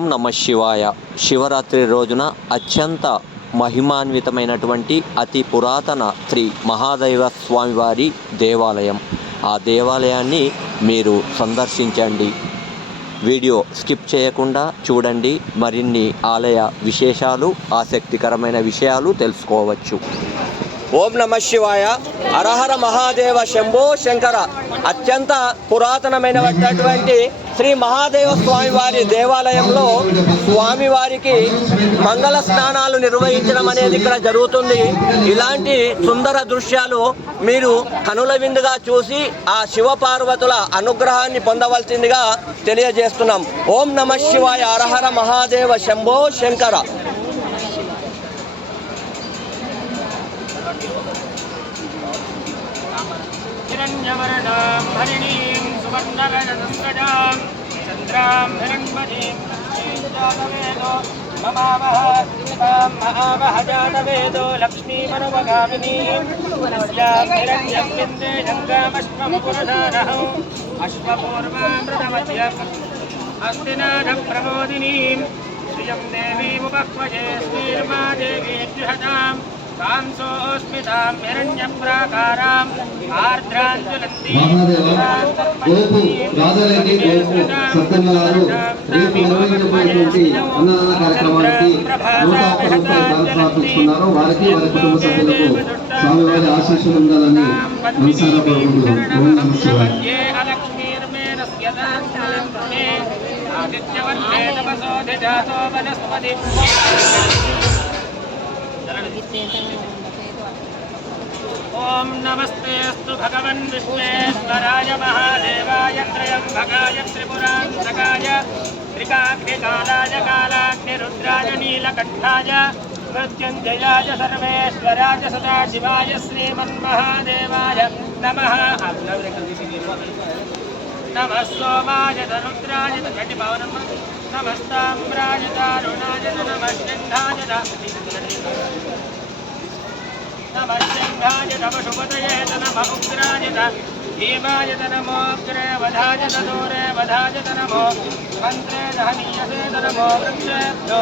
ఓం నమ శివాయ. శివరాత్రి రోజున అత్యంత మహిమాన్వితమైనటువంటి అతి పురాతన శ్రీ మహాదేవ స్వామివారి దేవాలయం. ఆ దేవాలయాన్ని మీరు సందర్శించండి. వీడియో స్కిప్ చేయకుండా చూడండి. మరిన్ని ఆలయ విశేషాలు, ఆసక్తికరమైన విషయాలు తెలుసుకోవచ్చు. ఓం నమ శివాయ. హరహర మహాదేవ శంభో శంకర. అత్యంత పురాతనమైనటువంటి శ్రీ మహాదేవ స్వామివారి దేవాలయంలో స్వామివారికి మంగళ స్నానాలు నిర్వహించడం అనేది ఇక్కడ జరుగుతుంది. ఇలాంటి సుందర దృశ్యాలు మీరు కనుల విందుగా చూసి ఆ శివపార్వతుల అనుగ్రహాన్ని పొందవలసిందిగా తెలియజేస్తున్నాం. ఓం నమ శివాయ. హరహర మహాదేవ శంభో శంకర. हिरण्यवर्णां हरिणीं सुवर्णरजतस्रजां चन्द्रां हिरण्मयीं जातवेदो ममावह महावह जातवेदो लक्ष्मीमनुपगामिनीं तस्यां हिरण्यं विन्दे जङ्गामश्वं पुरधानहम् अश्वपूर्वामृतमध्यम् अस्तिनाथं प्रमोदिनीं श्रियं देवीमुपह्वये श्रीर्मा देवी जुहताम् कांसोऽस्मितां हिरण्यप्राकाराम् आर्द्राञ्जलन्तीं గోపు రాజారెడ్డి గోపు సత్యమ్మ గారు రేపు నిర్వహించబోయేటువంటి అన్నదాన కార్యక్రమానికి 101 రూపాయలు సమర్పిస్తున్నారు. వారికి వారి కుటుంబ సభ్యులకు స్వామివారి ఆశీస్సులు ఉండాలని మనసారా కోరుకుంటున్నాం. ఓం నమః శివాయ. ओम नमस्तेस्तु भगवन् विष्णुश्वराय महादेवाय त्र्यम्बकाय त्रिपुरान्तकाय त्रिकाग्निकालाय कालाग्निरुद्राय नीलकण्ठाय मृत्युञ्जयाय सर्वेश्वराय सदाशिवाय श्रीमन्महादेवाय नमः. नमः सोमाय रुद्राय नमस्ताम्राय दारुणाय नमः सिंहाय नमः सिंहाय नमः शुभदये नमः उग्राय भीमाय नमोग्रे वधाय दूरे वधाय नमो मन्त्रे दहनीयसे नमो वृक्षेभ्यो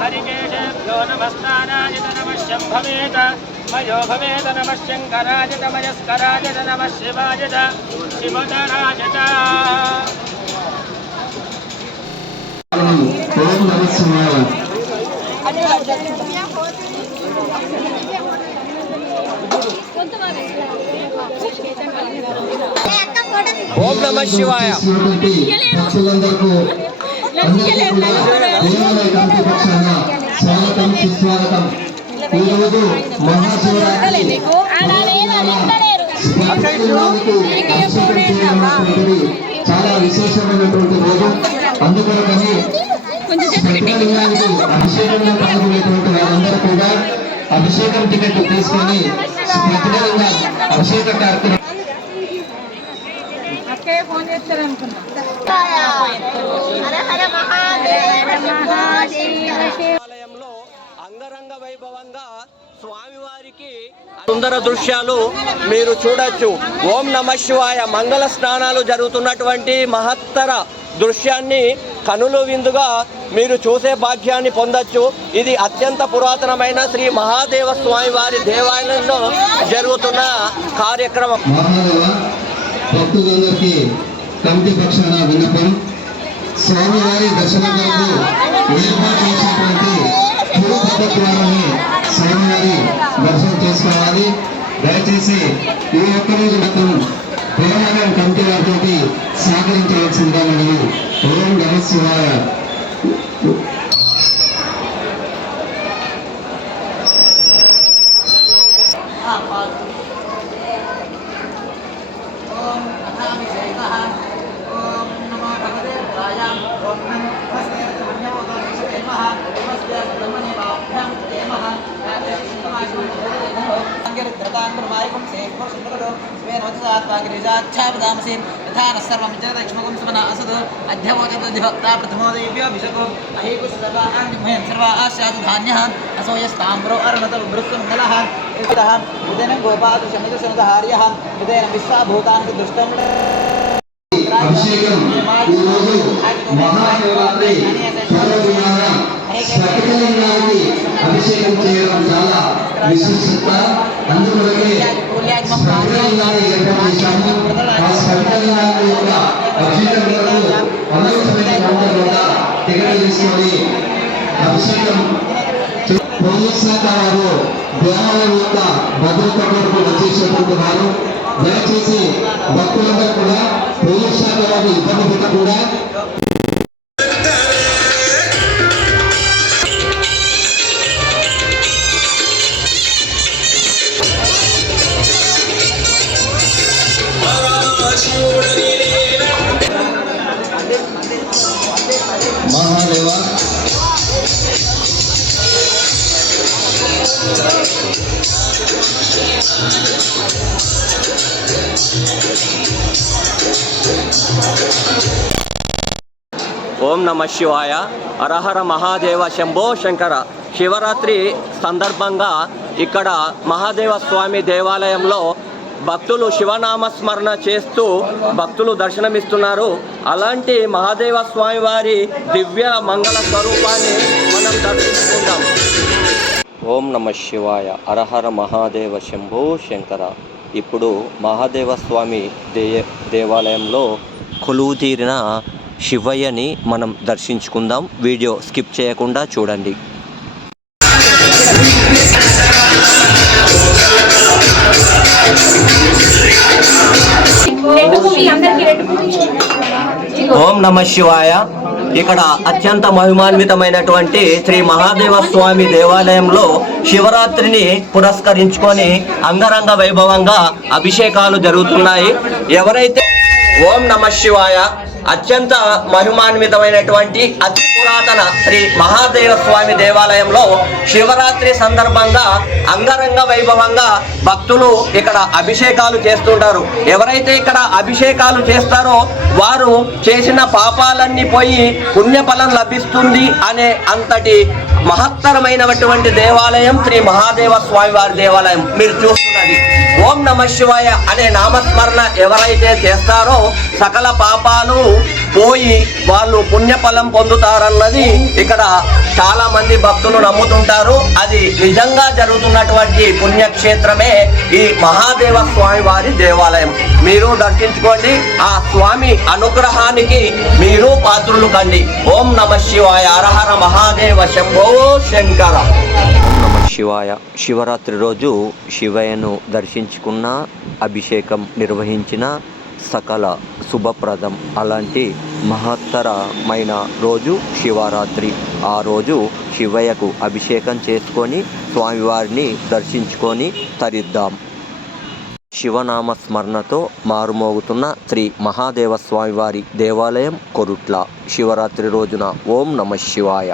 हरिकेशेभ्यो नमस्ताराय नमः शम्भवेत मयो भवेत नमः शङ्कराय मयस्कराय नमः शिवाय शिवधराय ఓం నమః శివాయ. ఓం నమ శివాయ. భక్తులందరికీ దేవాలయ కమిటీ పక్షాన స్వాగతం సుస్వాగతం. ఈరోజు మహాశివరాత్రి చాలా విశేషమైనటువంటి రోజు. అందుకొరకని ప్రతిలింగానికి అభిషేకంలో పాల్గొనేటువంటి వారందరూ కూడా అభిషేకం టికెట్ తీసుకొని ప్రతిలింగ అభిషేక కార్యక్రమం ఆలయంలో అంగరంగ వైభవంగా స్వామివారికి సుందర దృశ్యాలు మీరు చూడొచ్చు. ఓం నమ శివాయ. మంగళ స్నానాలు జరుగుతున్నటువంటి మహత్తర దృశ్యాన్ని కనులు విందుగా మీరు చూసే భాగ్యాన్ని పొందొచ్చు. ఇది అత్యంత పురాతనమైన శ్రీ మహాదేవ స్వామి వారి దేవాలయంలో జరుగుతున్న కార్యక్రమం. భక్తులందరికీ కమిటీ పక్షాన విన్నపం. స్వామివారి దర్శనం కొరకు ఏర్పాటు చేసినటువంటి ద్వారాన్ని స్వామివారి దర్శనం చేసుకోవాలి. దయచేసి ఈ ఒక్క రోజు మాత్రం దేవాలయం కమిటీ వారితో సహకరించవలసిందిగా మరియు. ఓం నమః శివాయ. अध्यवोचद्भक्ता प्रथमोदयभ्योऽभिषको अहेकुशर्वाण्यमयं सर्वा आस्यादुधान्यः असोयस्ताम्रो अर्णतभृत्समङ्गलः इतः उदयन गोपादशमिदसनदहार्यः उदयन विश्वाभूतानि दृष्टं అభిషేకం ఈ రోజు మహాశివరాత్రి విశిష్టత అందువల్లే స్పటికలింగాన్ని ఏర్పాటు చేశాము. ఆ స్పటికలింగాల యొక్క అభిషేకములకు పవిత్రమైన కౌంటర్ వద్ద టికెట్ తీసుకొని అభిషేకం పోలీస్ శాఖ వారు దేవాలయం యొక్క భద్రత కొరకు వచ్చేసేటువంటి వారు దయచేసి భక్తులందరూ కూడా పోలీస్ శాఖ వారు ఇబ్బంది పెట్టకుండా మహాదేవ ఓం నమ శివాయ. హరహర మహాదేవ శంభో శంకర. శివరాత్రి సందర్భంగా ఇక్కడ మహాదేవ స్వామి దేవాలయంలో భక్తులు శివనామస్మరణ చేస్తూ భక్తులు దర్శనమిస్తున్నారు. అలాంటి మహాదేవ స్వామి వారి దివ్య మంగళ స్వరూపాన్ని మనం దర్శించుకుందాం. ఓం నమ శివాయ. హరహర మహాదేవ శంభో శంకర. ఇప్పుడు మహాదేవ స్వామి దేవాలయంలో కొలువు తీరిన శివయ్యని మనం దర్శించుకుందాం. వీడియో స్కిప్ చేయకుండా చూడండి. ఓం నమ శివాయ. ఇక్కడ అత్యంత మహిమాన్వితమైనటువంటి శ్రీ మహాదేవ స్వామి దేవాలయంలో శివరాత్రిని పురస్కరించుకొని అంగరంగ వైభవంగా అభిషేకాలు జరుగుతున్నాయి. ఎవరైతే ఓం నమ శివాయ అత్యంత మహిమాన్వితమైనటువంటి అతి పురాతన శ్రీ మహాదేవ స్వామి దేవాలయంలో శివరాత్రి సందర్భంగా అంగరంగ వైభవంగా భక్తులు ఇక్కడ అభిషేకాలు చేస్తుంటారు. ఎవరైతే ఇక్కడ అభిషేకాలు చేస్తారో వారు చేసిన పాపాలన్నీ పోయి పుణ్యఫలం లభిస్తుంది అనే అంతటి మహత్తరమైనటువంటి దేవాలయం శ్రీ మహాదేవ స్వామి వారి దేవాలయం. మీరు చూస్తున్నది ఓం నమ శివాయ అనే నామస్మరణ ఎవరైతే చేస్తారో సకల పాపాలు పోయి వాళ్ళు పుణ్యఫలం పొందుతారన్నది ఇక్కడ చాలా మంది భక్తులు నమ్ముతుంటారు. అది నిజంగా జరుగుతున్నటువంటి పుణ్యక్షేత్రమే ఈ మహాదేవ స్వామి వారి దేవాలయం. మీరు దర్శించుకోండి. ఆ స్వామి అనుగ్రహానికి మీరు పాత్రులు కండి. ఓం నమ శివాయ. హరహర మహాదేవ శంభో శంకర. ఓం నమ శివాయ. శివరాత్రి రోజు శివయ్యను దర్శించుకున్న, అభిషేకం నిర్వహించిన సకల శుభప్రదం. అలాంటి మహత్తరమైన రోజు శివరాత్రి. ఆ రోజు శివయ్యకు అభిషేకం చేసుకొని స్వామివారిని దర్శించుకొని తరిద్దాం. శివనామ స్మరణతో మారుమోగుతున్న శ్రీ మహాదేవ స్వామివారి దేవాలయం కొరుట్ల. శివరాత్రి రోజున ఓం నమ శివాయ.